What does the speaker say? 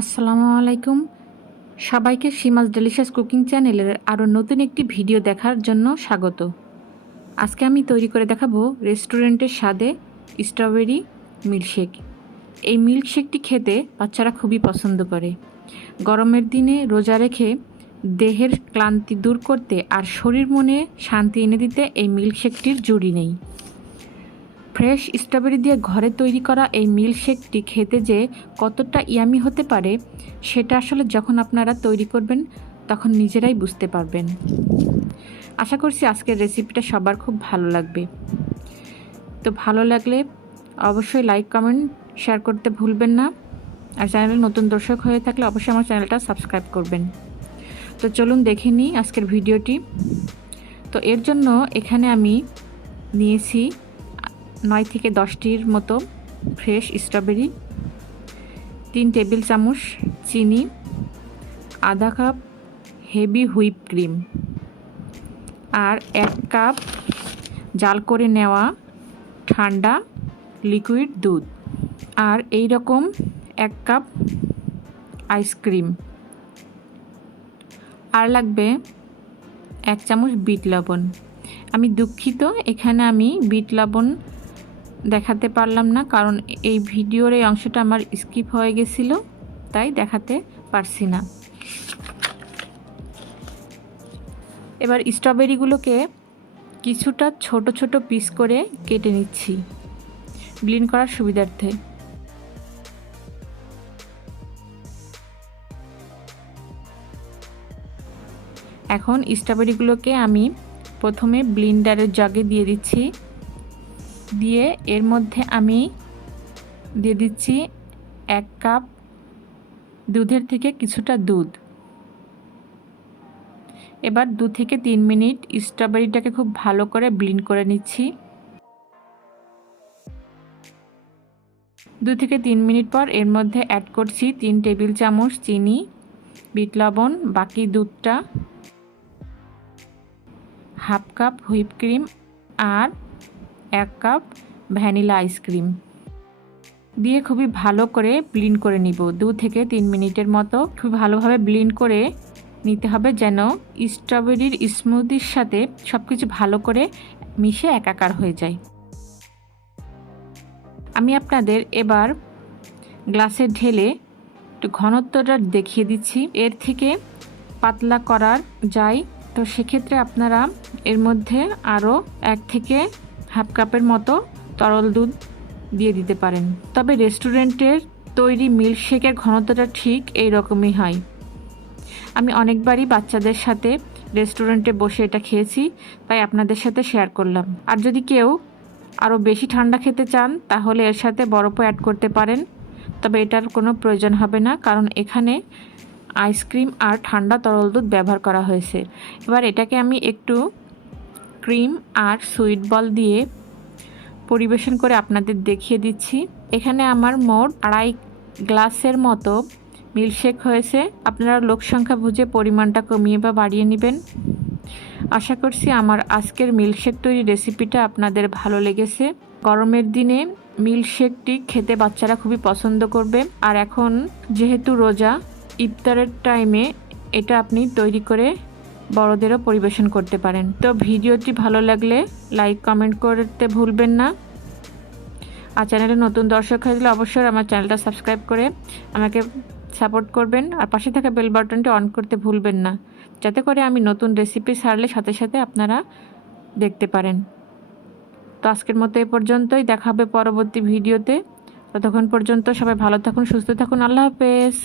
আসসালামু আলাইকুম। সবাইকে সীমাস ডেলিশিয়াস কুকিং চ্যানেলের আরও নতুন একটি ভিডিও দেখার জন্য স্বাগত। আজকে আমি তৈরি করে দেখাবো রেস্টুরেন্টের স্বাদে স্ট্রবেরি মিল্কশেক। এই মিল্কশেকটি খেতে বাচ্চারা খুবই পছন্দ করে। গরমের দিনে রোজা রেখে দেহের ক্লান্তি দূর করতে আর শরীর মনে শান্তি এনে দিতে এই মিল্কশেকটির জুড়ি নেই। ফ্রেশ স্ট্রবেরি দিয়ে ঘরে তৈরি করা এই মিল্কশেকটি খেতে যে কতটা ইয়ামি হতে পারে সেটা আসলে যখন আপনারা তৈরি করবেন তখন নিজেরাই বুঝতে পারবেন। আশা করছি আজকের রেসিপিটা সবার খুব ভালো লাগবে। তো ভালো লাগলে অবশ্যই লাইক কমেন্ট শেয়ার করতে ভুলবেন না, আর চ্যানেলে নতুন দর্শক হয়ে থাকলে অবশ্যই আমার চ্যানেলটা সাবস্ক্রাইব করবেন। তো চলুন দেখে নিই আজকের ভিডিওটি। তো এর জন্য এখানে আমি নিয়েছি 9 থেকে 10টির মতো ফ্রেশ স্ট্রবেরি, 3 টেবিল চামচ চিনি, আধা কাপ হেভি হুইপ ক্রিম, আর 1 কাপ জাল করে নেওয়া ঠান্ডা লিকুইড দুধ, আর এই রকম 1 কাপ আইসক্রিম, আর লাগবে 1 চামচ বিট লবণ। আমি দুঃখিত, এখানে আমি বিট লবণ দেখাতে পারলাম না, কারণ এই ভিডিওর এই অংশটা আমার স্কিপ হয়ে গেছিল, তাই দেখাতে পারছি না। এবার স্ট্রবেরিগুলোকে কিছুটা ছোট ছোট পিস করে কেটে নিচ্ছি ব্লেন্ড করার সুবিধার্থে। এখন স্ট্রবেরিগুলোকে আমি প্রথমে ব্লেন্ডারের জগে দিয়ে দিচ্ছি, দিয়ে এর মধ্যে আমি দিয়ে দিচ্ছি 1 কাপ দুধের থেকে কিছুটা দুধ। এবার 2 থেকে 3 মিনিট স্ট্রবেরিটাকে খুব ভালো করে ব্লেন্ড করে নিচ্ছি। 2 থেকে 3 মিনিট পর এর মধ্যে অ্যাড করছি 3 টেবিল চামচ চিনি, বিট লবণ, বাকি দুধটা, হাফ কাপ হুইপ ক্রিম, আর 1 কাপ ভ্যানিলা আইসক্রিম দিয়ে খুবই ভালো করে ব্লেন্ড করে নিব। 2 থেকে 3 মিনিটের মতো খুব ভালোভাবে ব্লেন্ড করে নিতে হবে, যেন স্ট্রবেরির স্মুদির সাথে সব কিছু ভালো করে মিশে একাকার হয়ে যায়। আমি আপনাদের এবার গ্লাসে ঢেলে একটু ঘনত্বটা দেখিয়ে দিচ্ছি। এর থেকে পাতলা করার যায় তো সেক্ষেত্রে আপনারা এর মধ্যে আরও 1 থেকে হাফ কাপের মতো তরল দুধ দিয়ে দিতে পারেন। তবে রেস্টুরেন্টের তৈরি মিল্কশেকের ঘনত্বটা ঠিক এই রকমই হয়। আমি অনেকবারই বাচ্চাদের সাথে রেস্টুরেন্টে বসে এটা খেয়েছি, তাই আপনাদের সাথে শেয়ার করলাম। আর যদি কেউ আরও বেশি ঠান্ডা খেতে চান তাহলে এর সাথে বরফও অ্যাড করতে পারেন, তবে এটার কোনো প্রয়োজন হবে না, কারণ এখানে আইসক্রিম আর ঠান্ডা তরল দুধ ব্যবহার করা হয়েছে। এবার এটাকে আমি একটু ক্রিম আর সুইট বল দিয়ে পরিবেশন করে আপনাদের দেখিয়ে দিচ্ছি। এখানে আমার মোট 2.5 গ্লাসের মতো মিল্কশেক হয়েছে। আপনারা লোক সংখ্যা বুঝে পরিমাণটা কমিয়ে বা বাড়িয়ে নেবেন। আশা করছি আমার আজকের মিল্কশেক তৈরি রেসিপিটা আপনাদের ভালো লেগেছে। গরমের দিনে মিল্কশেকটি খেতে বাচ্চারা খুবই পছন্দ করবে, আর এখন যেহেতু রোজা, ইফতারের টাইমে এটা আপনি তৈরি করে বড়দেরও পরিবেশন করতে পারেন। তো ভিডিওটি ভালো লাগলে লাইক কমেন্ট করতে ভুলবেন না, আর চ্যানেলে নতুন দর্শক হয়ে গেলে অবশ্যই আমার চ্যানেলটা সাবস্ক্রাইব করে আমাকে সাপোর্ট করবেন, আর পাশে থাকা বেল বাটনটি অন করতে ভুলবেন না, যাতে করে আমি নতুন রেসিপি ছাড়লে সাথে সাথে আপনারা দেখতে পারেন। তো আজকের মতো এ পর্যন্তই, দেখা হবে পরবর্তী ভিডিওতে। ততক্ষণ পর্যন্ত সবাই ভালো থাকুন, সুস্থ থাকুন। আল্লাহ হাফেজ।